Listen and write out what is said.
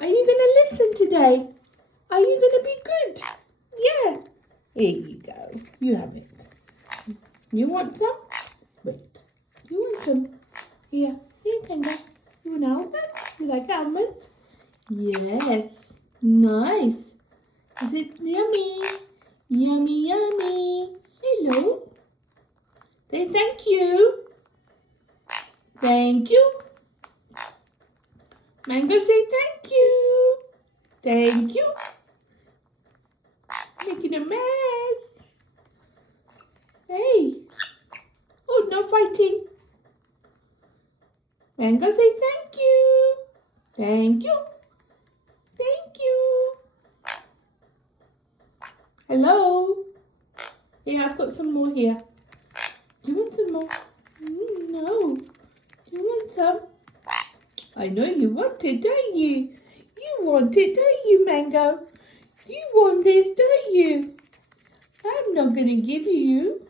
Are you going to listen today? Are you going to be good? Yeah. Here you go. You have it. You want some? Wait. You want some? Here. Here, Tango. You want almond? You like almond? Yes. Nice. Is it yummy? Yummy, yummy. Hello. Say thank you. Thank you. Mango, say thank you. Thank you. Making a mess. Hey. Oh, no fighting. Mango, say thank you. Thank you. Thank you. Hello. Here, I've got some more here. Do you want some more? No. Do you want some? I know you want it, don't you? You want it, don't you, Mango? You want this, don't you? I'm not going to give you.